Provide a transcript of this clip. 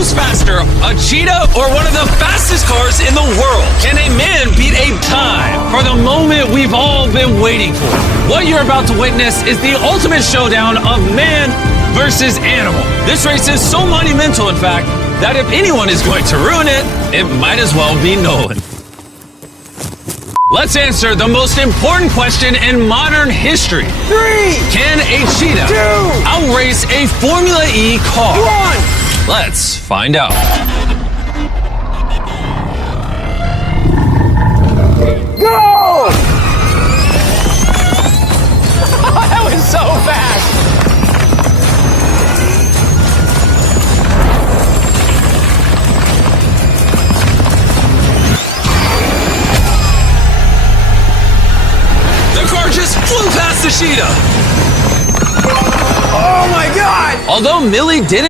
Who's faster, a cheetah or one of the fastest cars in the world? Can a man beat a time for the moment we've all been waiting for? What you're about to witness is the ultimate showdown of man versus animal. This race is so monumental, in fact, that if anyone is going to ruin it, it might as well be Nolan. Let's answer the most important question in modern history. 3, Can a cheetah 2, outrace a Formula E car? 1. Let's find out. Go! That was so fast. The car just flew past the cheetah. Oh my God! Although Millie didn't